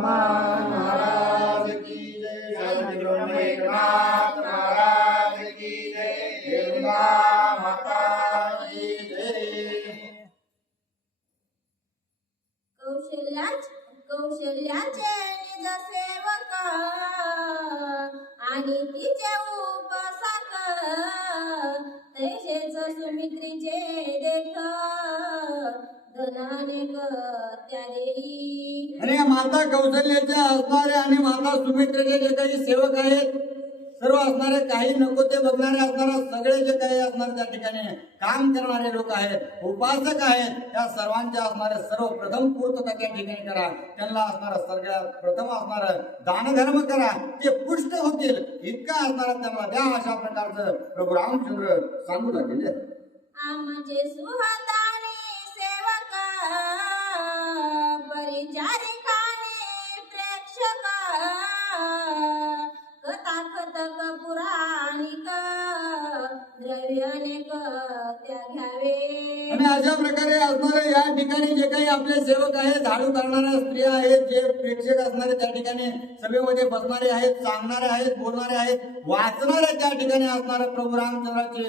हनुमान महाराज की जय। सद्गुरु मेघनाथ महाराज की जय। रेणुका माता की जय। कौशल्याचे निज सेवक आणि तिचे उपासक तैसेच सुमित्रीचे देख धनानेक त्या देई. आणि माता कौशल्याचे असणारे आणि माता सुमित्रेचे जे काही सेवक आहेत सर्व असणारे, काही नको ते बघणारे असणारे, सगळे जे काही असणारे त्या ठिकाणी काम करणारे लोक आहेत, उपासक आहेत, त्या सर्वांच्या असणारे सर्वप्रथम पूर्तता त्या ठिकाणी करा. त्यांना असणारं सगळ्यात प्रथम असणारं दानधर्म करा, ते पुष्ट होतील इतका असणारा त्यांना द्या. अशा प्रकारचं प्रभू रामचंद्र सांगू लागले. आमचे सुहताने सेवक परिचारिकाने प्रेक्षक कथाकथक पुराणिक द्रव्य अनेक त्या घ्यावे. आणि अशा प्रकारे असणारे या ठिकाणी जे काही आपले सेवक आहेत, झाडू करणाऱ्या स्त्रिया आहेत, जे प्रेक्षक असणारे त्या ठिकाणी सभेमध्ये बसणारे आहेत, सांगणारे आहेत, बोलणारे आहेत, वाचणारे त्या ठिकाणी असणारे प्रभू रामचंद्राची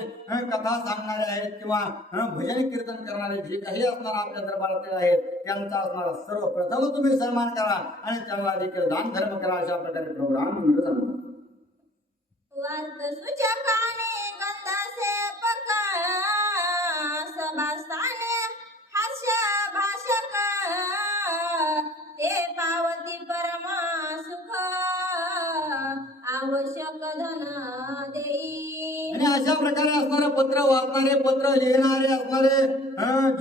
कथा सांगणारे आहेत किंवा भजन कीर्तन करणारे जे काही असणार आपल्या दरबारातील आहेत त्यांचा असणारा सर्वप्रथम तुम्ही सन्मान करा आणि त्यांना देखील दान धर्म करा. अशा प्रकारे प्रभू रामचंद्र सांगतात. वार्त सूचकाने गंधा सेवक सभास्थाने हास्य भाषक ते पावती परम सुख आवश्यक धन देई. आणि अशा प्रकारे असणारे पत्र वाचणारे, पत्र लिहिणारे असणारे,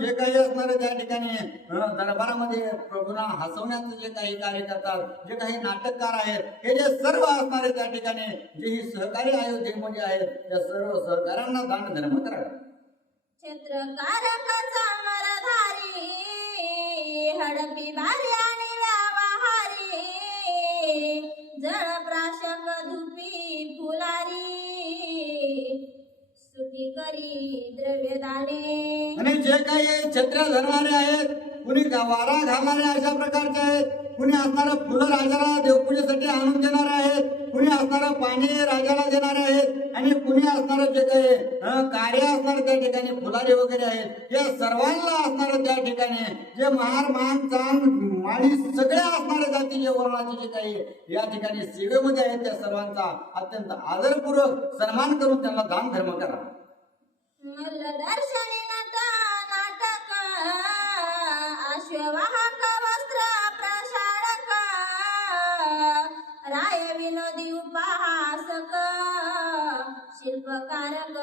जे काही असणारे त्या ठिकाणी दरबारामध्ये प्रभूंना हसवण्याचं जे काही कार्य करतात, जे काही नाटककार आहेत, हे जे सर्व असणारे त्या ठिकाणी जे ही सहकारी अयोध्येमध्ये आहेत त्या सर्व सहकाऱ्यांना दान धर्म करा. क्षेत्रकारकाचा मरधारी हडपी भारी आणि व्यावहारी जळप्राशक धुपी फुलारी सुखी करी द्रव्यदाने. आणि जे काही छत्र्या धरणारे आहेत, कुणी वारा घालणारे अशा प्रकारचे आहेत, कुणी असणारं फुलं राजाला देवपूजेसाठी आणून देणारे आहेत, कुणी असणारं पाणी राजाला देणारे आहेत आणि कुणी असणारं जे काही कार्य असणार त्या ठिकाणी फुलारी वगैरे आहेत, या सर्वांना असणारं त्या ठिकाणी जे महार मान चांग माळी सगळ्या असणाऱ्या जातीचे वर्णाचे जे काही या ठिकाणी सेवेमध्ये आहेत त्या सर्वांचा अत्यंत आदरपूर्वक सन्मान करून त्यांना दान धर्म करा. मल्लदर्शनी नटा नाटक अश्ववाहक वस्त्र प्रशाळक राय विनोदी उपहासक शिल्पकारक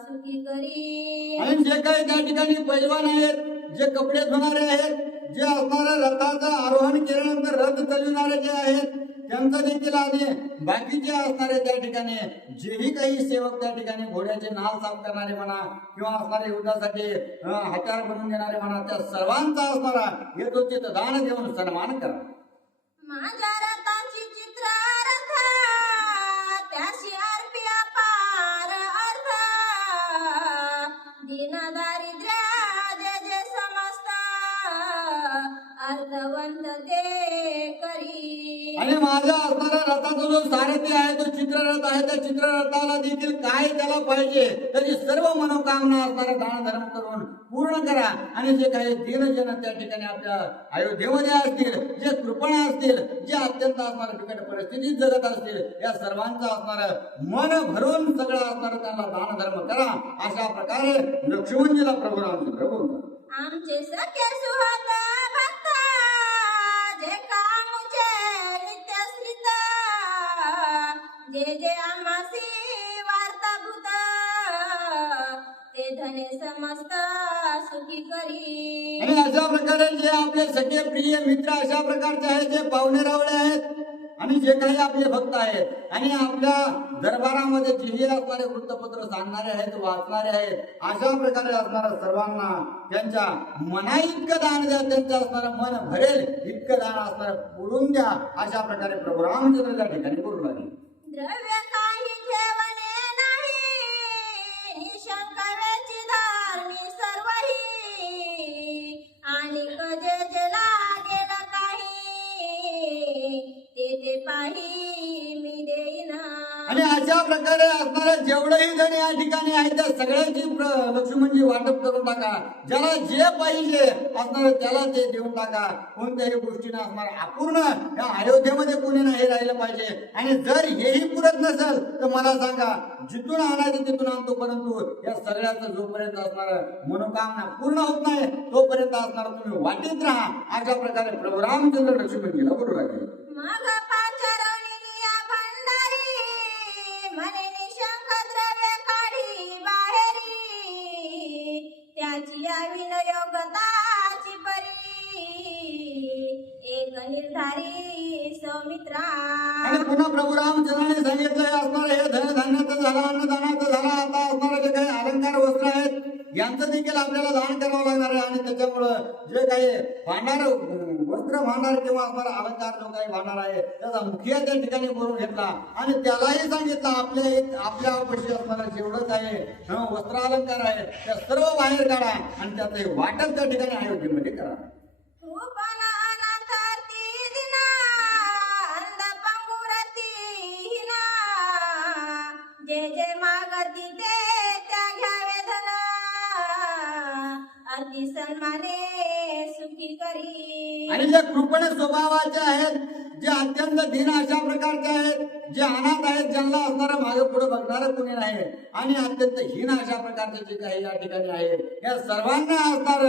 सुखी करी. आणि जे काही त्या ठिकाणी पैलवान आहेत, जे कपडे धुणारे आहेत, जे असणाऱ्या रथाचं आरोहण केल्यानंतर रथ चालविणारे जे आहेत त्यांचा देखील आणि बाकीचे असणारे त्या ठिकाणी जेही काही सेवक त्या ठिकाणी घोड्याचे नाल साफ करणारे म्हणा किंवा असणारे युद्धासाठी हत्यार बनवून देणारे म्हणा, त्या सर्वांचा असणारा यथोचित दान देऊन सन्मान करा. माझ्या रथाची चित्ररथ त्याशी अर्पी अपार अर्थ दीन दारिद्र्य जे जे समस्त अर्थवंत ते करी. आणि माझ्या असणाऱ्या रथाचा जो सारथी आहे, तो चित्ररथ आहे, त्या चित्ररथाला देखील काय त्याला पाहिजे त्याची सर्व मनोकामना असणारा दान धर्म करून पूर्ण करा. आणि जे काही दीनजन त्या ठिकाणी आपल्या अयोध्येमध्ये असतील, जे कृपण असतील, जे अत्यंत असणाऱ्या बिकट परिस्थितीत जगत असतील, या सर्वांचं असणारं मन भरून सगळं असणारं त्यांना दान धर्म करा. अशा प्रकारे लक्ष्मणजीला प्रभू रामचंद्र बोलतात. आमचे सखे सुहत भक्त जे कामुचे नित्यश्रित जे जे आम्हासी वार्ताभूत ते धने समस्त सुखी करी. आणि अशा प्रकारे जे आपले सगळे प्रिय मित्र अशा प्रकारचे आहेत, जे पाहुणे रावळे आहेत आणि जे काही आपले भक्त आहेत आणि आपल्या दरबारामध्ये जेही असणारे वृत्तपत्र सांगणारे आहेत, वाचणारे आहेत, अशा प्रकारे असणाऱ्या सर्वांना त्यांच्या मना इतकं दान द्या, त्यांचं असणारं मन भरेल इतकं दान असणारं पुरून द्या. अशा प्रकारे प्रभू रामचंद्र त्या ठिकाणी बोलू लागले. द्रव्य काही ठेवणे नाही निशंक वेची धारणी सर्वही आणि कजे जे लागेल काही पाही मी देईन. आणि अशा प्रकारे असणारं जेवढंही जण या ठिकाणी आहे त्या सगळ्यांची लक्ष्मणजी वाटप करून टाका. ज्याला जे पाहिजे असणार त्याला ते देऊन टाका. कोणत्याही गोष्टीनं असणार अपूर्ण या अयोध्येमध्ये कोणी नाही राहिलं पाहिजे. आणि जर हेही पुरत नसेल तर मला सांगा, जिथून आणायचं तिथून आणतो, परंतु या सगळ्याचं जोपर्यंत असणार मनोकामना पूर्ण होत नाही तोपर्यंत असणार तुम्ही वाटीत राहा. अशा प्रकारे प्रभू रामचंद्र लक्ष्मणजीला बोलू लागले. मग पाचारवणी या भंडारी म्हणे निशंक द्रव्य काढी बाहेरी. त्याची या विनयोगताची परी एक निर्धारी सौमित्रा. आणि पुन्हा प्रभू रामचंद्राने सांगितलंय असणार हे धनधान्याचं झालं, अन्नदानाचं झालं, आता असणारे जे काही अलंकार वस्त्र आहेत यांचं देखील आपल्याला दान करावं लागणार आहे. आणि त्याच्यामुळं जे काही भांडार वस्त्र भांडार किंवा असणारा अलंकार जो काही भांडार आहे त्याचा मुखिया त्या ठिकाणी करून घेतला. आणि त्यालाही सांगितलं आपल्या पैसे असणारा जेवढं काही वस्त्र अलंकार आहे त्या सर्व बाहेर काढा आणि त्याचं वाटप त्या ठिकाणी अयोध्येमध्ये करा. जे जे मागती ते त्या घ्यावे धन. अति सन्माने सुखी करी. आणि जे कृपण स्वभावाचे आहेत, जे अत्यंत दीन अशा प्रकारचे आहेत, जे अनाथ आहेत, ज्यांना असणारं मागे पुढे बघणारं कोणी नाही, आणि अत्यंत हीन अशा प्रकारचे जे काही या ठिकाणी आहेत या सर्वांना असणार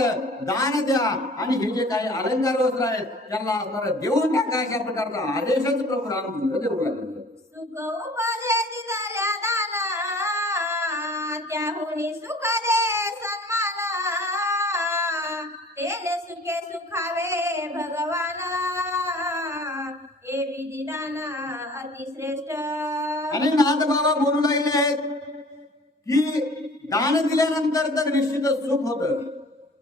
दान द्या. आणि हे जे काही अलंकार वस्त्र आहेत त्यांना असणार देऊन टाका. अशा प्रकारचा आदेशच प्रभू रामचंद्र देऊ लागले. सुख उपजे झाल्या दान त्याहुनी सुख दे सन्मान. तेले सुखे सुखावे भगवान हे विधिदान अतिश्रेष्ठ. आणि नाथ बाबा बोलू लागले आहेत की दान दिल्यानंतर तर निश्चितच सुख होतं,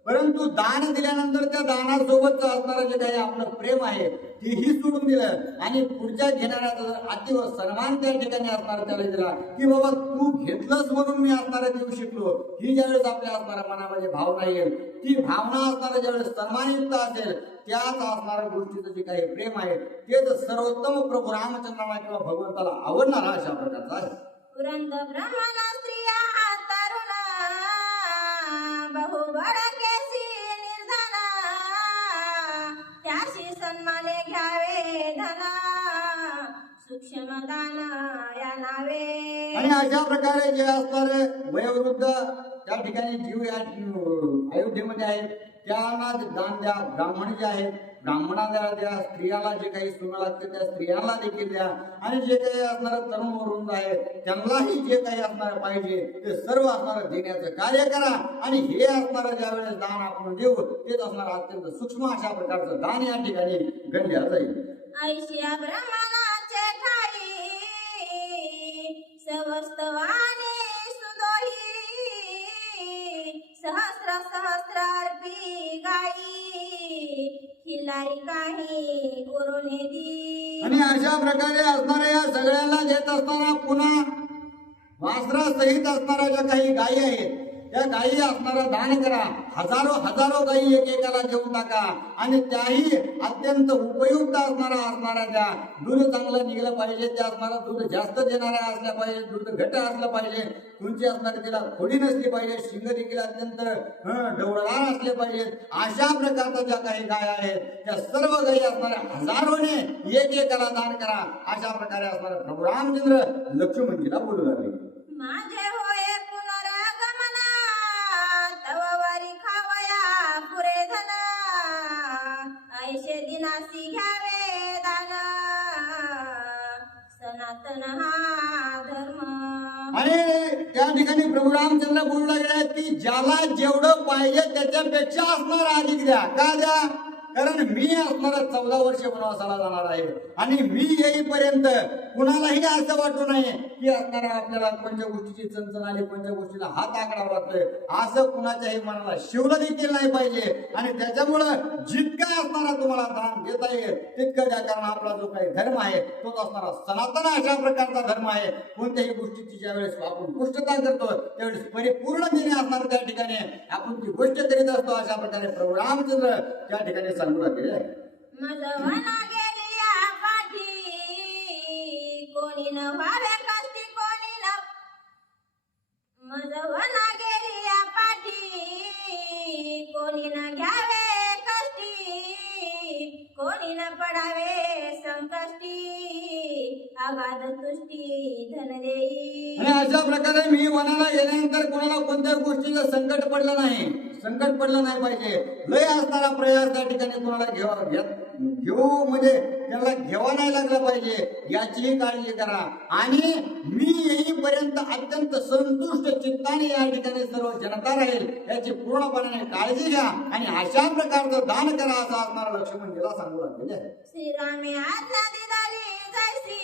परंतु दान दिल्यानंतर त्या दानासोबतच असणारं जे काही आपलं प्रेम आहे तेही सोडून दिलं. आणि पुढच्या घेणाऱ्याचा जर अतिव सन्मान त्या ठिकाणी असणार त्याला दिला की बाबा तू घेतलंस म्हणून मी असणारा देऊ शिकलो. ही ज्यावेळेस आपल्या असणाऱ्या मनामध्ये भावना येईल, ती भावना असणारा ज्यावेळेस सन्मानयुक्त असेल त्याच असणाऱ्या गोष्टीचं जे काही प्रेम आहे तेच सर्वोत्तम प्रभू रामचंद्राला किंवा भगवंताला आवडणारा अशा प्रकारचा आहे. पुरंद ब्रह्मण स्त्रिया तरुण बहुबळ केसी निर्धन. त्याशी सन्माने घ्यावे धन सूक्ष्म दान या नावे. आणि अशा प्रकारे जे असणारे वयोवृद्ध त्या ठिकाणी जीव या अयोध्येमध्ये आहेत त्यांना दान द्या. ब्राह्मण जे आहेत ब्राह्मणाला द्या. स्त्रियाला जे काही सोनं लागते त्या स्त्रियांना देखील द्या. आणि जे काही असणार तरुण वरुण आहे त्यांनाही जे काही असणार पाहिजे ते सर्व असणार देण्याचं कार्य करा. आणि हे असणार ज्या वेळेस दान आपण देऊ तेच असणार अत्यंत सूक्ष्म अशा प्रकारचं दान या ठिकाणी गणल्या जाईल. ऐशिया ब्रह्मणाचे ठाई सवस्तवाने सुदोही. सहस्र सहस्र अर्पी गाई खिलारी काही उरुने दी. आणि अशा प्रकारे असणाऱ्या या सगळ्याला देत असताना पुन्हा वासरा सहित असणाऱ्या ज्या काही गायी आहेत त्या गायी असणारा दान करा. हजारो हजारो गायी एकेकाला देऊन टाका. आणि त्याही अत्यंत उपयुक्त असणाऱ्या त्या दूध चांगलं निघलं पाहिजे, त्या असणारा दूध जास्त देणाऱ्या असल्या पाहिजे, दूध घट असलं पाहिजे, तुमची असणारी तिला खोडी नसली पाहिजे, शिंग देखील अत्यंत डवळदार असले पाहिजेत. अशा प्रकारच्या ज्या काही गाय आहेत त्या सर्व गायी असणाऱ्या हजारोने एकेकाला दान करा. अशा प्रकारे असणारा प्रभू रामचंद्र लक्ष्मणजीला बोलू लागले. माझे होय पुनरागमना तव वरी खावया पुरे धन. ऐशे दिनासी घ्यावे दान सनातन हा धर्म. आणि त्या ठिकाणी प्रभू रामचंद्र बोलू लागले की ज्याला जेवढं पाहिजे त्याच्यापेक्षा असणार अधिक द्या. का द्या? कारण मी असणारा 14 वर्ष वनवासाला जाणार आहे. आणि मी येईपर्यंत कुणालाही असं वाटू नये की असणारा आपल्याला कोणत्या गोष्टीची चणचण आली, कोणत्या गोष्टीला हात आकडावा लागतोय असं कुणाच्याही मनाला शिवलं देखील नाही पाहिजे. आणि त्याच्यामुळं जितका असणारा तुम्हाला दान देता येईल तितकं द्या. कारण आपला जो काही धर्म आहे तोच असणारा सनातन अशा प्रकारचा धर्म आहे. कोणत्याही गोष्टीची ज्यावेळेस आपण गोष्टता करतो त्यावेळेस परिपूर्ण देणे असणार त्या ठिकाणी आपण ती गोष्ट करीत असतो. अशा प्रकारे प्रभू रामचंद्र त्या ठिकाणी सांगू लागले आहे. मजवना गेली या पाठी व्हावे कष्टी कोणी न मजवना गेली या पाठी कोणी न घ्यावे कष्टी कोणी न पडावे संकष्टी अगाध तुष्टी धन देई. आणि अशा प्रकारे मी वनाला गेल्यानंतर कोणाला कोणत्याच गोष्टीचं संकट पडलं नाही पाहिजे. लय असणारा प्रयास त्या ठिकाणी कोणाला घेऊ म्हणजे त्याला घेवा नाही लागला पाहिजे याचीही काळजी करा. आणि मी येईपर्यंत अत्यंत संतुष्ट चित्ताने या ठिकाणी सर्व जनता राहील याची पूर्णपणे काळजी घ्या आणि अशा प्रकारचं दान करा असं असणारा लक्ष्मणजीला सांगू लागलेले आहे. श्रीरामे आज्ञा दिली जैसी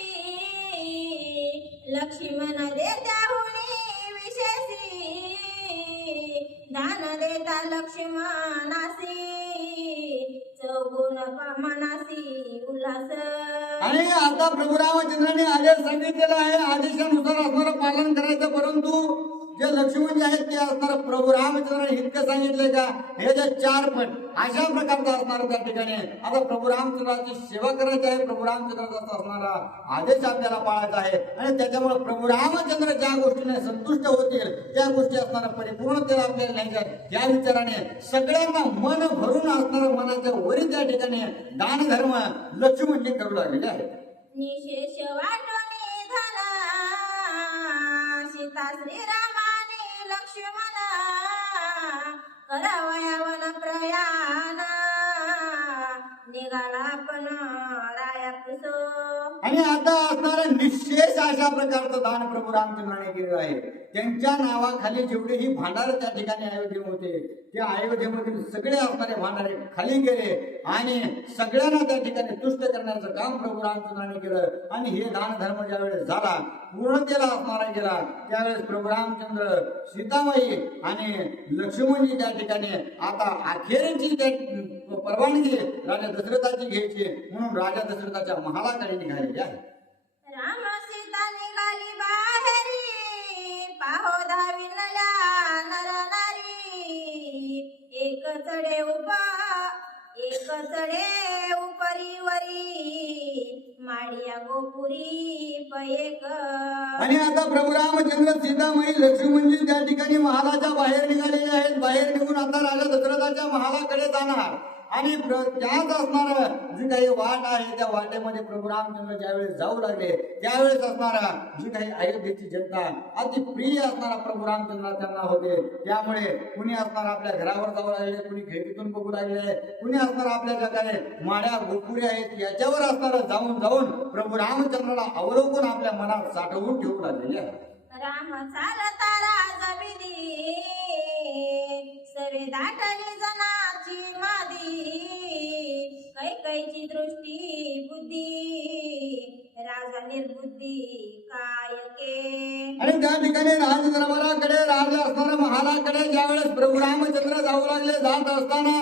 लक्ष्मण देत्या हुनी विशेषी दान देता लक्ष्मणासी चौगुण मनासी उल्हास. आणि आता प्रभू रामचंद्रांनी आदेश सांगितलेला आहे आदेशानुसार असणारं पालन करायचं. परंतु जे लक्ष्मण आहेत ते असणार प्रभू रामचंद्रांनी इतकं सांगितलंय का हे जे 4 पट अशा प्रकारचं असणार त्या ठिकाणी आता प्रभू रामचंद्राची सेवा करायची आहे. प्रभू रामचंद्राचा असणारा आदेश आपल्याला पाळायचा आहे आणि त्याच्यामुळे प्रभू रामचंद्र ज्या गोष्टीने संतुष्ट होतील त्या गोष्टी असणारा परिपूर्णतेला आपल्याला न्यायच्या या विचाराने सगळ्यांना मन भरून असणारं मनाच्या वरी त्या ठिकाणी दान धर्म लक्ष्मणजी करू लागलेले आहे. निशेष वाटोनी धन सीता श्रीरामाने लक्ष्मण करावया वन प्रयाण निघाला पण राया पुसो. आणि आता असणारं निशेष अशा प्रकारचं दान प्रभू रामचंद्राने केलेलं आहे. त्यांच्या नावाखाली जेवढेही भांडार त्या ठिकाणी अयोध्ये होते त्या अयोध्येमधील सगळे असणारे भांडारे खाली गेले आणि सगळ्यांना त्या ठिकाणी तुष्ट करण्याचं काम प्रभू रामचंद्राने केलं. आणि हे दान धर्म ज्यावेळेस झाला पूर्णतेला असणारा गेला त्यावेळेस प्रभू रामचंद्र सीतामाई आणि लक्ष्मणजी त्या ठिकाणी आता अखेरची त्या परवानगी राजा दशरथाची घ्यायची म्हणून राजा दशरथाच्या महालाकडे निघालेले आहे. राम सीता निघाली बाहेरी पाहो धाविनल्या नर नारी एक चढे उपरी वरी माडिया गोपुरी पयेक. आणि आता प्रभू रामचंद्र सीतामाई लक्ष्मणजी त्या ठिकाणी महालाच्या बाहेर निघालेले आहेत. बाहेर निघून आता राजा दशरथाच्या महालाकडे जाणार आणि त्याच असणार जी काही वाट आहे त्या वाटेमध्ये प्रभू रामचंद्र ज्यावेळेस जाऊ लागले त्यावेळेस असणारा जी काही अयोध्येची जनता अति प्रिय असणारा प्रभू रामचंद्र त्यांना होते. त्यामुळे कुणी असणार आपल्या घरावर जाऊ लागले कुणी खिडकीतून बघू लागले कुणी असणार आपल्या जगाने माड्या गोपुरी आहेत याच्यावर असणार जाऊन प्रभू रामचंद्राला अवलोकन आपल्या मनात साठवून ठेवू लागलेले आहे. राम चालता राजविधी सवे दाटली जनाची मादी कैकईची दृष्टी बुद्धी राजा निर्बुद्धी काय के. आणि त्या ठिकाणी राजदरबाराकडे राजा असणाऱ्या महालाकडे ज्यावेळेस प्रभू रामचंद्र जाऊ लागले जात असताना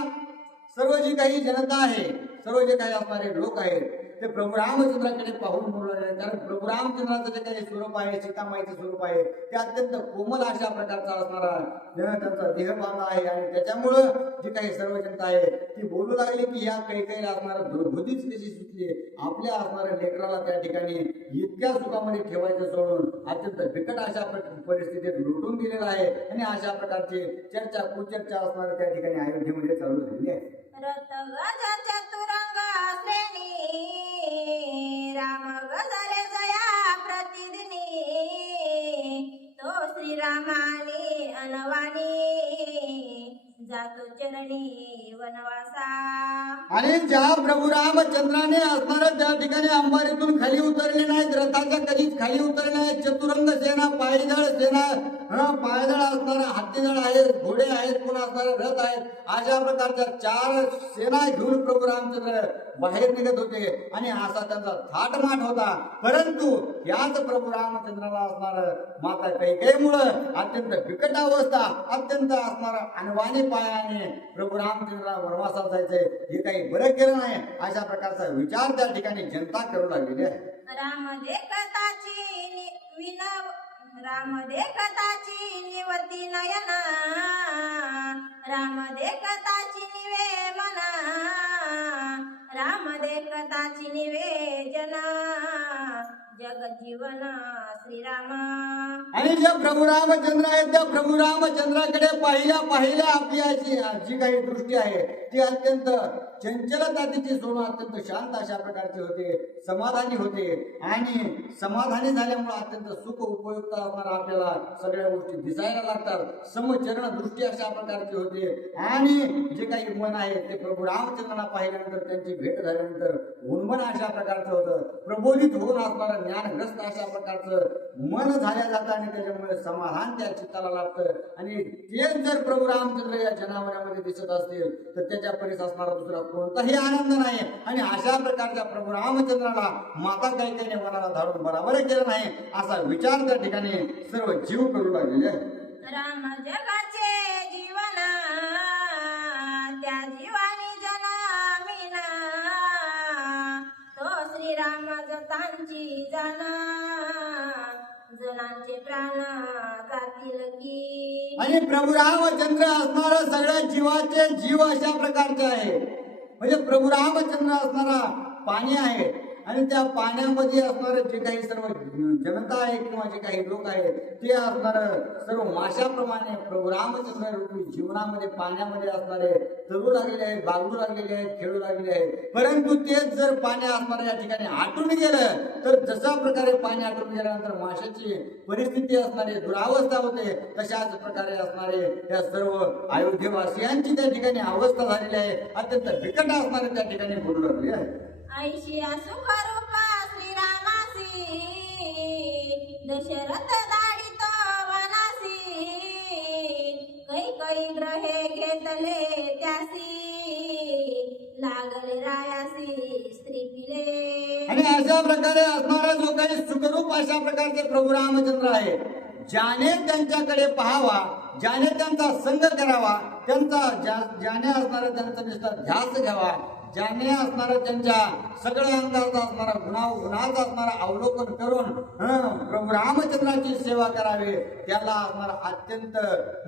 सर्व जी काही जनता आहे सर्व जे काही असणारे लोक आहेत ते प्रभू रामचंद्राकडे पाहून बोलू लागले. कारण प्रभू रामचंद्राचं जे काही स्वरूप आहे सीतामाईचं स्वरूप आहे ते अत्यंत कोमल अशा प्रकारचा असणारा त्यांचा देहभाग आहे आणि त्याच्यामुळं जी काही सर्व जनता आहे ती बोलू लागली की या काही असणारं दुर्बुद्धीच कशी सुचली आपल्या असणाऱ्या लेकराला त्या ठिकाणी इतक्या सुखामध्ये ठेवायचं सोडून अत्यंत बिकट अशा परिस्थितीत लुटून दिलेला आहे. आणि अशा प्रकारची चर्चा कुचर्चा असणाऱ्या त्या ठिकाणी अयोध्येमध्ये चालू झालेली आहे. रथ गज चतुरंग श्रेणी राम गजरे जया प्रतिदिनी तो श्रीरामाने अनवाणी जातो चरणी वनवासा. आणि ज्या प्रभू रामचंद्राने असणाऱ्या त्या ठिकाणी अंबारीतून खाली उतरले नाहीत रथाच्या कधीच खाली उतरले नाहीत. चतुरंग सेना पायदळ सेना पायदळ असणारा हत्तीदळ आहेत घोडे आहेत पुन्हा असणारे रथ आहेत अशा प्रकारच्या 4 सेना घेऊन प्रभू रामचंद्र बाहेर निघत होते आणि असा त्यांचा थाटमाट होता. परंतु याच प्रभू रामचंद्राला असणार माता कैकेयीमुळं अत्यंत बिकट अवस्था अत्यंत असणारा अनवाणी पायाने प्रभू रामचंद्राला वनवासात जायचंय हे काही बरं केलं नाही अशा प्रकारचा विचार त्या ठिकाणी जनता करू लागलेली आहे. राम देखताची निवती नयन राम देखताची निवे मना राम देखताची निवेदन जगत जीवन श्रीराम. आणि जे प्रभू रामचंद्र आहेत त्या प्रभू रामचंद्राकडे पाहिल्या आपली जी काही दृष्टी आहे ती अत्यंत चंचलता तिची सोडून अत्यंत शांत अशा प्रकारचे होते, समाधानी होते. आणि समाधानी झाल्यामुळे अत्यंत सुख उपयुक्त असणारा आपल्याला सगळ्या गोष्टी दिसायला लागतात. समचरण दृष्टी अशा प्रकारची होते. आणि जे काही मन आहे ते प्रभू रामचंद्रांना पाहिल्यानंतर त्यांची भेट झाल्यानंतर उन्मन अशा प्रकारचं होतं. प्रबोधित होऊन असणारं ज्ञानग्रस्त अशा प्रकारचं मन झाल्या जातं आणि त्याच्यामुळे समाधान त्या चित्ताला लागतं. आणि तेच जर प्रभू रामचंद्र या जनावरांमध्ये दिसत असतील तर त्याच्या परीस असणारा दुसरा कोणताही आनंद नाही. आणि अशा प्रकारच्या प्रभू रामचंद्राला माता कैकेयीने मनाला धाडून बरोबर केलं नाही असा विचार त्या ठिकाणी सर्व जीव करू लागलेले आहे. राम जगाचे जीवन त्या जीवानी जनामिना, तो श्रीराम जतांची जाण, जनांचे प्राण जातील की. आणि प्रभू रामचंद्र असणारा सगळ्या जीवाचे जीव अशा प्रकारचे आहे. म्हणजे प्रभू रामचंद्र असणारा पाणी आहे आणि त्या पाण्यामध्ये असणारे जे काही सर्व जनता आहे किंवा जे काही लोक आहेत ते असणार सर्व माशाप्रमाणे प्रभू रामचंद्र रूपी जीवनामध्ये पाण्यामध्ये असणारे चलू लागलेले आहेत, बागडू लागलेले आहेत, खेळू लागलेले आहेत. परंतु तेच जर पाणी असणाऱ्या या ठिकाणी आटून गेलं तर जशा प्रकारे पाणी आटून गेल्यानंतर माशाची परिस्थिती असणारी दुरावस्था होते तशाच प्रकारे असणारे या सर्व अयोध्येवासियांची त्या ठिकाणी अवस्था झालेली आहे. अत्यंत बिकट असणारे त्या ठिकाणी बोलू लागले आहे. ऐशिया सुख रूपा श्रीरामासी, दशरथ दाडित वनासी, कैकई ग्रहे घेतले त्यासी, लागले रायासी स्त्री पिले. आणि अशा प्रकारे असणारा जो काही सुखरूप अशा प्रकारचे प्रभू रामचंद्र आहे, ज्याने त्यांच्याकडे पाहावा, ज्याने त्यांचा संग करावा, ज्याने असणारा त्यांचा नुसता ध्यास घ्यावा, ज्याने असणारा त्यांच्या सगळ्या अंगाचा असणारा गुणाचा असणारा अवलोकन करून प्रभू रामचंद्राची सेवा करावी, त्याला असणारा अत्यंत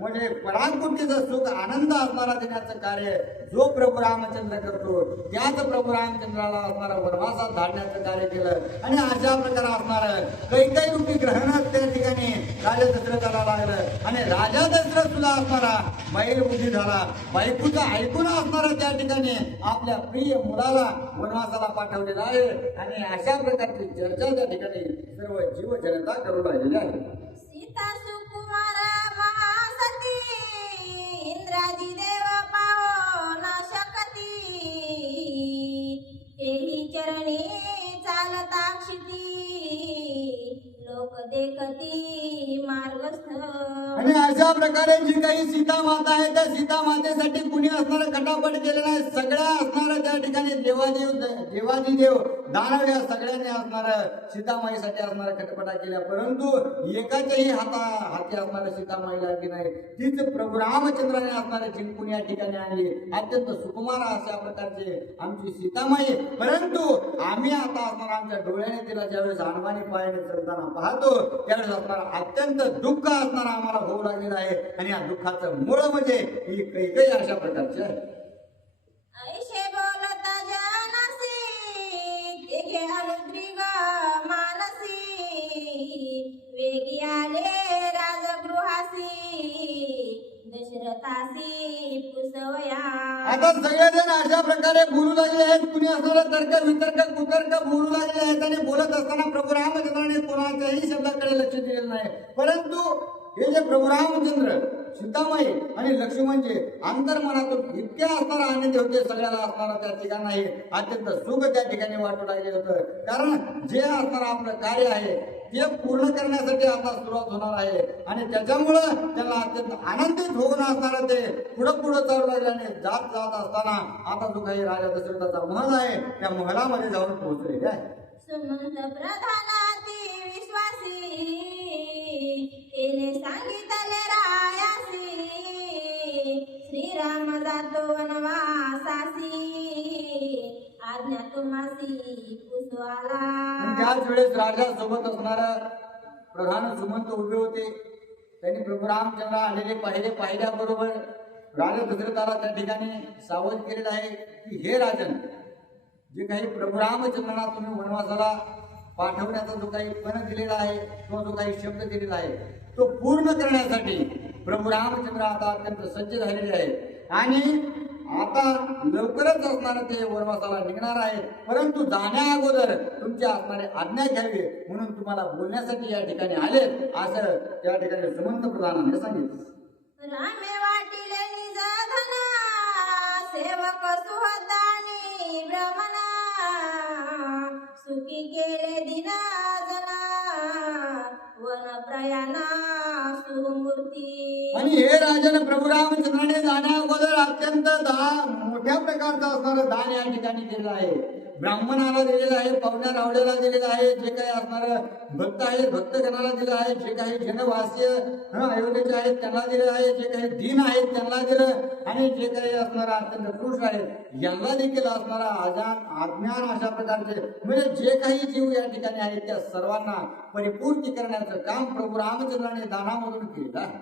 म्हणजे परांकुटीचं सुख आनंद असणारा देण्याचं कार्य जो प्रभू रामचंद्र करतो त्याच प्रभू रामचंद्राला असणारा वनवासात धाडण्याचं कार्य केलं. आणि अशा प्रकारे असणारं कैकेयी रूपी ग्रहण त्या ठिकाणी राजा दशरथाला लागलं. आणि राजा दशरथ सुद्धा असणारा बैल बुद्धी झाला, बायकोचं ऐकून असणारा त्या ठिकाणी आपल्या प्रिय मुलाला वनवासाला पाठवलेला आहे. आणि अशा प्रकारची चर्चा त्या ठिकाणी सर्व जीव जनता करू लागलेली आहे. सीता सुकुमार महासती, इंद्राजी देव पाहो न शकती, तेही चरणी चालता क्षिती, लोक देखती मार्गस्थ. आणि अशा प्रकारे जी काही सीता माता आहे त्या सीता मातेसाठी कुणी असणारा खटापट केलेला आहे. सगळ्या असणारा त्या ठिकाणी देवादिदेव दानव या सगळ्यांनी असणारा सीतामाईसाठी असणारा खटपटा केल्या. परंतु एकाच्याही हाती असणाऱ्या सीतामाई लागली नाही. तीच प्रभू रामचंद्राने असणारे जिंकून या ठिकाणी आणली. अत्यंत सुकुमार अशा प्रकारचे आमची सीतामाई. परंतु आम्ही आता असणारा आमच्या डोळ्याने तिला ज्यावेळेस आणवानी पायाने चलताना पाहतो त्यावेळेस असणारा अत्यंत दुःख असणारा आम्हाला होऊ लागलेलं आहे. आणि या दुःखाचं मूळ म्हणजे ही कैकेयी अशा प्रकारची आहे. ऐशे बोलता जानसी, तेघे अनुद्रिग मानसी, वेगी आले राजगृहासी, दशरथासी पुसवया. आता सगळेजण अशा प्रकारे बोलू लागले आहेत. कुणी असणारा तर्क वितर्क कुतर्क बोलू लागले आहेत. आणि बोलत असताना प्रभू रामचंद्राने कोणाच्याही शब्दाकडे लक्ष दिलेलं नाही. परंतु हे जे प्रभू रामचंद्र, सीतामाई आणि लक्ष्मणचे अंतर्मनातून इतके असणारा आनंद होते. सगळ्याला असणारा त्या ठिकाणी अत्यंत सुख त्या ठिकाणी वाटू लागले होतं. कारण जे असणारं आपलं कार्य आहे ते पूर्ण करण्यासाठी आता सुरुवात होणार आहे. आणि त्याच्यामुळं त्याला अत्यंत आनंदित होऊन असणारं ते पुढं चालू लागल्याने जात असताना आता जो काही राजा दशरथाचा महल आहे त्या महलामध्ये जाऊन पोहोचलेले आहे. सुमंत प्रधानाती विश्वासी, तेने सांगितले रायासी, श्रीराम जातो वनवासासी, आज्ञा तुम्हासी पुसवाला. त्याच वेळेस राजा सोबत असणारा प्रधान सुमंत उभे होते. त्यांनी प्रभू रामचंद्र आलेले पाहिल्याबरोबर राजा दशरथाला त्या ठिकाणी सावध केलेलं आहे की हे राजन, जे काही प्रभू रामचंद्राला तुम्ही वनवासाला पाठवण्याचा जो काही पण दिलेला आहे किंवा जो काही शब्द दिलेला आहे तो पूर्ण करण्यासाठी प्रभू रामचंद्र आता अत्यंत सज्ज झालेले आहेत आणि आता लवकरच असणारे ते वनवासाला निघणार आहे. परंतु जाण्या अगोदर तुमची असणारी आज्ञा घ्यावी म्हणून तुम्हाला बोलण्यासाठी या ठिकाणी आले असं त्या ठिकाणी सुमंत प्रधानाने सांगितलं. रामे वाटिले निज धना सेवक सुहदानी ब्रह्मणा सुखी केले दिना जना वन प्रयाणा सुमूर्ती. आणि हे राजन प्रभू रामचंद्राने जाण्या अगोदर अत्यंत मोठ्या प्रकारचं असणारं दान या ठिकाणी दिलेलं आहे. ब्राह्मणाला दिलेलं आहे, पाहुण्या रावड्याला दिलेलं आहे, जे काही असणारं भक्त आहेत भक्तगणाला दिलं आहे, जे काही जनवास्य अयोध्येचे आहेत त्यांना दिलं आहे, जे काही दीन आहेत त्यांना दिलं आणि जे काही असणारा अत्यंत पुरुष आहेत यांना देखील असणारा अज्ञान अशा प्रकारचे म्हणजे जे काही जीव या ठिकाणी आहेत त्या सर्वांना परिपूर्ती करण्याचं काम प्रभू रामचंद्राने दानामधून केलेलं आहे.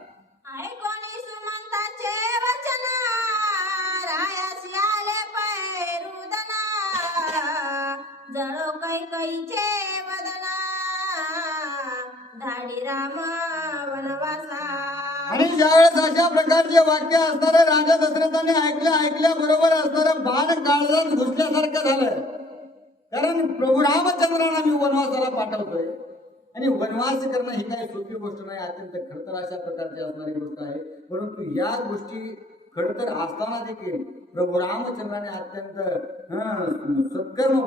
ऐकोनी सुमंताचे वचन रायासी आले पैरुदना जळो कैकईचे वदना धाडी राम वनवासा. आणि ज्यावेळेस अशा प्रकारचे वाक्य असणारे राजा दशरथाने ऐकल्या बरोबर असणारं बाण काळजात घुसल्यासारखं झालं. कारण प्रभू रामचंद्रांना मी वनवासाला पाठवतोय आणि वनवास करणं ही काही सोपी गोष्ट नाही, अत्यंत खडतर अशा प्रकारची असणारी गोष्ट आहे. परंतु या गोष्टी खडतर असताना देखील प्रभू रामचंद्राने अत्यंत सत्कर्म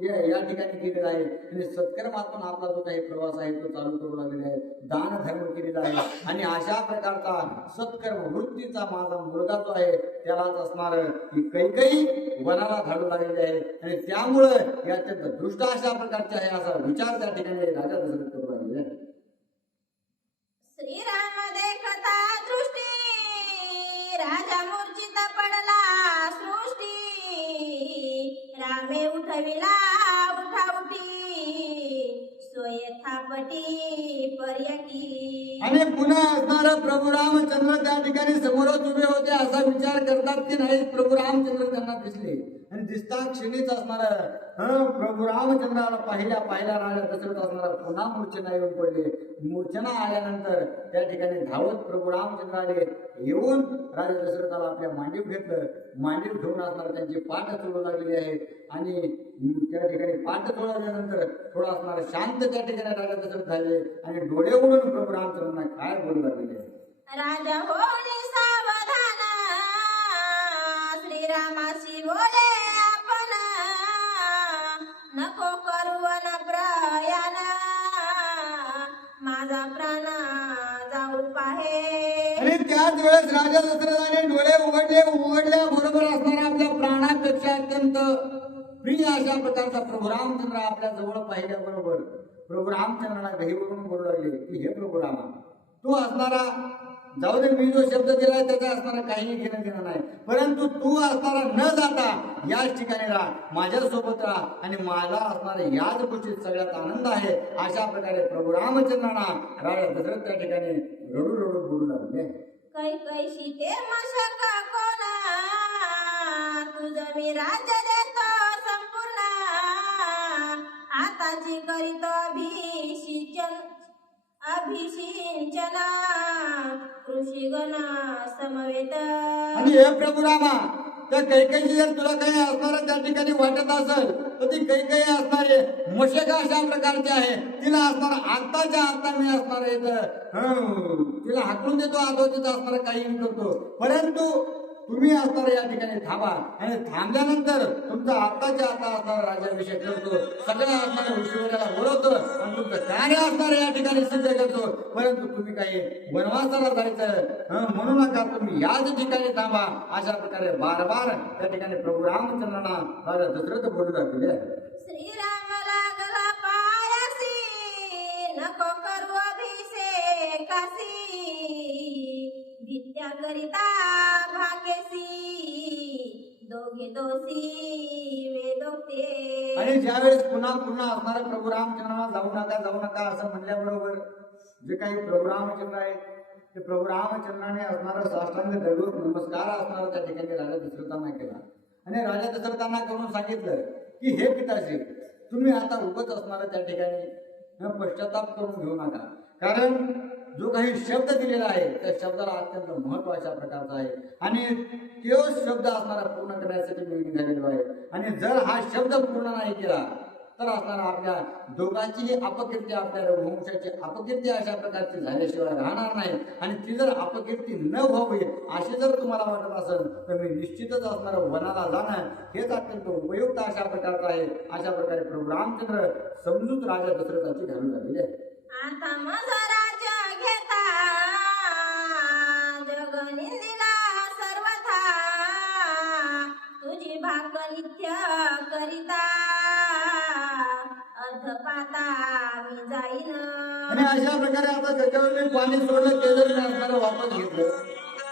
या ठिकाणी केलेला आहे आणि सत्कर्मातून आपला जो काही प्रवास आहे तो चालू करू लागलेला आहे, दान धर्म केलेला आहे आणि अशा प्रकारचा सत्कर्म वृत्तीचा माझा मुलगा जो आहे त्यालाच असणार ही कैकई वनाला धाडू लागलेली आहे आणि त्यामुळं हे अत्यंत दुष्ट अशा प्रकारचे आहे असा विचार त्या ठिकाणी राजा दशरथ करू लागलेला आहे. श्रीराम देखता दृष्टी राजा मूर्छित पडला सृष्टी रामे उठविला उठाउठी सोय थापटी पर्यकी. आणि पुन्हा असणारा प्रभू रामचंद्र त्या ठिकाणी समोरच उभे होते असा विचार करतात की नाही प्रभू रामचंद्र त्यांना दिसले आणि दिसता क्षणीच असणारा प्रभू रामचंद्राला पाहिल्या राजा दशरथ असणारा पुन्हा मूर्छना येऊन पडले. मूर्छना आल्यानंतर त्या ठिकाणी धावत प्रभू रामचंद्राने येऊन राजा दशरथाला आपल्या मांडीव घेतलं. मांडीव घेऊन असणार त्यांची पाठ चोळू लागलेली आहे आणि त्या ठिकाणी पाठ चोळल्यानंतर थोडा असणार शांत त्या ठिकाणी राजा दशरथ झाले आणि डोळे उघडून प्रभू रामचंद्रांना काय बोलू लागलेले आहे. राजा होणी सावधान श्रीरामाशी बोले आपण नको करू वन प्रयाण माझा प्राण जाऊ पाहे. आणि त्याच वेळेस राजा दशरथाने डोळे उघडल्या बरोबर असणारा आपल्या प्राणापेक्षा अत्यंत प्रिय अशा प्रकारचा प्रभू रामचंद्र आपल्या जवळ पाहिल्याबरोबर प्रभू रामचंद्राला घाईवरून बोलू लागले की हे प्रभू रामा तू असणारा जाऊ दे, मी जो शब्द दिलाय त्याचा असणारा काही घेणं देणं नाही, परंतु तू असणारा न जाता याच ठिकाणी राहा, माझ्यासोबत राहा आणि मला असणारा याच गोष्टीत सगळ्यात आनंद आहे. अशा प्रकारे प्रभू रामचंद्रांना राजा दशरथ त्या ठिकाणी रडू रडू बोलू लागले. कैकैशी ते मशक कोणा तुझ मी राज्य देतो संपूर्ण आताची करीतो अभिषिंचना कृषीगण समवेत. आणि हे प्रभू रामा त्या कैकेयी जर तुला काही असणार त्या ठिकाणी वाटत असेल तर ती कैकेयी असणारे मशक अशा प्रकारचे आहे, तिला असणार आत्ताच्या आत्ता मी असणार तिला हाकलून देतो आदोचित असणार काही करतो, परंतु तुम्ही असणार या ठिकाणी थांबा आणि थांबल्यानंतर तुमचा आत्ताच्या आता असणारा राज्याभिषेक करतो, सगळ्या असणाऱ्या ऋषीवर्याला बोलवतो आणि तुमचं कार्य असणार या ठिकाणी सिद्ध करतो. परंतु तुम्ही काही वनवासाला जायचं म्हणू नका, तुम्ही याच ठिकाणी थांबा. अशा प्रकारे बार त्या ठिकाणी प्रभू रामचंद्रांना राजा दशरथ बोलू लागले. श्रीराम लागला पायासी नको करू अभिषेकासी विद्या करिता भाग्यसी दोघे दोषी वेदोक्ते. आणि ज्यावेळेस पुन्हा असणारा प्रभू रामचंद्रांना जाऊ नका असं म्हणल्याबरोबर जे काही प्रभू रामचंद्र आहेत ते प्रभू रामचंद्राने असणारा साष्टांग दंडवत नमस्कार असणारा त्या ठिकाणी राजा दशरथांना केला आणि राजा दशरथांना करून सांगितलं की हे पिताश्री तुम्ही आता उगत असणारा त्या ठिकाणी पश्चाताप करून घेऊ नका. कारण जो काही शब्द दिलेला आहे त्या शब्दाला अत्यंत महत्वाच्या प्रकारचा आहे आणि तो शब्द असणारा पूर्ण करण्यासाठी मी निघालेलो आहे. आणि जर हा शब्द पूर्ण नाही केला तर असणारा आपल्या दोघांचीही अपकीर्ती, आपल्या रघुवंशाची अपकीर्ती अशा प्रकारची झाल्याशिवाय राहणार नाही. आणि ती जर अपकीर्ती न व्हावी अशी जर तुम्हाला वाटत असेल तर मी निश्चितच असणारं वनाला जाणं हेच अत्यंत उपयुक्त अशा प्रकारचं आहे. अशा प्रकारे प्रभू रामचंद्र समजूत राजा दशरथाची घालून झालेली आहे. आता माझा राजा घेता जग निंदिला सर्वथा तुझी भाक नित्य करिता अधपाता मी जाईन. आणि अशा प्रकारे आता त्याच्यावर मी पाणी सोडलं ते जर मी असणारं वापस घेतलं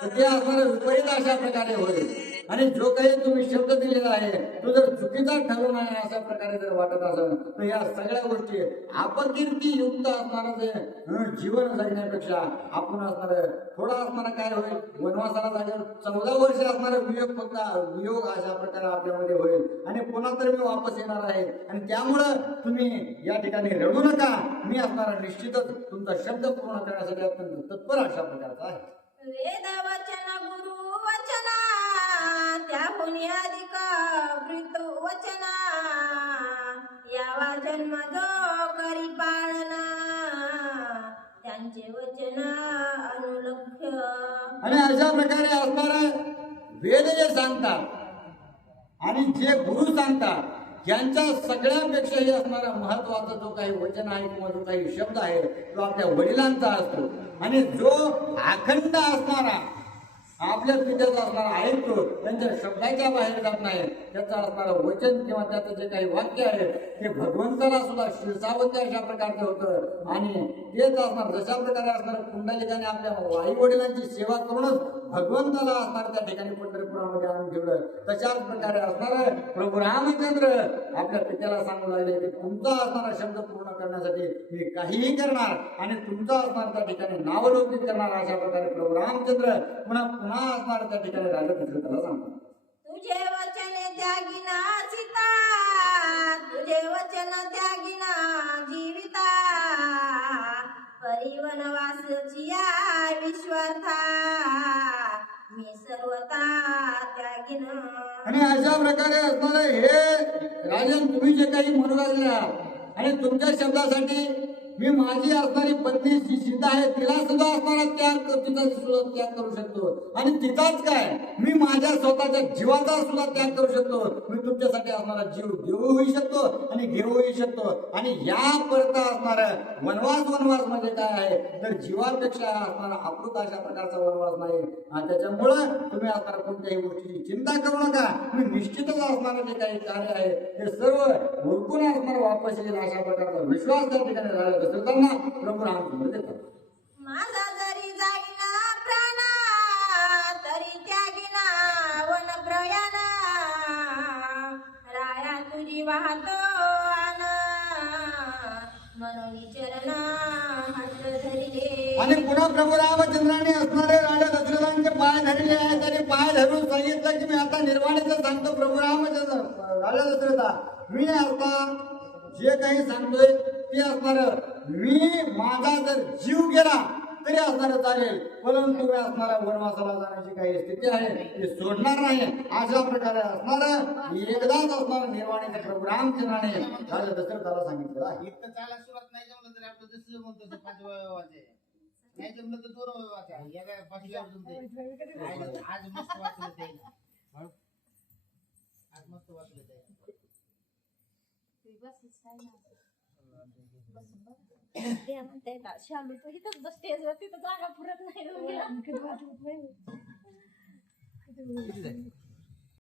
तर ते असणारं विपरीत अशा प्रकारे होईल. आणि जो काही तुम्ही शब्द दिलेला आहे तो जर चुकीचा ठरवून आहे अशा प्रकारे जर वाटत असेल तर या सगळ्या गोष्टी अपकीर्ती युक्त असणारं जे जीवन जगण्यापेक्षा आपण असणारं थोडा असणारा काय होईल, वनवासाला जागेवर 14 वर्ष असणारं वियोग अशा प्रकारे आपल्यामध्ये होईल. आणि पुन्हा तर मी वापस येणार आहे. आणि त्यामुळं तुम्ही या ठिकाणी रडू नका. मी असणारा निश्चितच तुमचा शब्द पूर्ण करण्यासाठी अत्यंत तत्पर अशा प्रकारचा आहे. वेद वचन गुरु वचना त्याहून अधिक प्रीत वचना यावा जन्म जो करी पाळना त्यांचे वचन अनुलक्ष्य. आणि अशा प्रकारे असणारं वेद जे सांगतात आणि जे गुरु सांगतात यांच्या सगळ्यापेक्षाही असणारा महत्वाचा जो काही वचन आहे किंवा जो काही शब्द आहे तो आपल्या वडिलांचा असतो. आणि जो अखंड असणारा आपल्या पित्याचा असणारा ऐकतो त्यांच्या शब्दाच्या बाहेर जात नाही त्याचं असणारं वचन किंवा त्याचं जे काही वाक्य आहे ते भगवंताला सुद्धा शिरसावते अशा प्रकारचं होतं. आणि तेच असणार जशा प्रकारे असणार पुंडलिकाने आपल्या आई वडिलांची सेवा करूनच भगवंताला असणार त्या ठिकाणी पंढरपुरामध्ये आणून ठेवलं. तशाच प्रकारे असणार प्रभू रामचंद्र आपल्या पित्याला सांगू लागले की तुमचा असणारा शब्द पूर्ण करण्यासाठी मी काहीही करणार आणि तुमचा असणार त्या ठिकाणी नावलौकिक करणार अशा प्रकारे प्रभू रामचंद्र पुन्हा असणार त्या ठिकाणी राजा दशरथाला सांगतात. तुझे वचन त्यागिना सीता तुझे वचन त्यागिना जीविता परिवनवासची विश्वार्था मी सर्वता त्यागिन. आणि अशा प्रकारे असणारे हे राजन तुम्ही जे काही म्हणू लागले आहात आणि तुमच्या शब्दासाठी मी माझी असणारी पत्नी जी सीता आहे तिला सुद्धा असणारा तिचा सुद्धा त्याग करू शकतो. आणि तिचाच काय मी माझ्या स्वतःच्या जीवाचा सुद्धा त्याग करू शकतो. मी तुमच्यासाठी असणारा जीव देऊही शकतो आणि घेऊही शकतो. आणि या परता असणार वनवास म्हणजे काय आहे तर जीवापेक्षा असणारा अप्रूप अशा प्रकारचा वनवास नाही. आणि त्याच्यामुळं तुम्ही असणारा कोणत्याही गोष्टीची चिंता करू नका. मी निश्चितच असणारं जे काही कार्य आहे ते सर्व हुडकून असणार वापस येईल अशा प्रकारचा विश्वास त्या ठिकाणी झाला दशरथांना प्रभू रामचंद्र देतात. माझा जरी जाईना प्राणा तरी त्यागिना वन प्रयाणा राया तुझी वाहतो आन मनोनी चरण हात धरिले. आणि पुन्हा प्रभू रामचंद्राने असणारे राजा दशरथांचे पाय धरले आहेत. आणि पाय धरून सांगितलं की मी आता निर्वाणीचं सांगतो प्रभू रामचंद्र राजा दशरथा मी आता जे काही सांगतोय ते असणार मी माझा जर जीव गेला तरी असणार चालेल परंतु मी असणारा वनवासाला जाण्याची काही स्थिती आहे ते सोडणार नाही अशा प्रकारे असणार एकदाच असणार निर्वाणीचं प्रभू रामचंद्राने राजा दशरथाला सांगितलं आहे. इतकं चाला सुरुवात नाही जमलं तर आपलं जसं म्हणतो 5 वयाचे नाही जमलं तर 2 वयाचे या काय 5 जमते. आज मस्त वाचलं ते आज मस्त वाचलं ते ते म्हणते ना शालू तर इथंच बसते तिथं जागा पुरत नाही.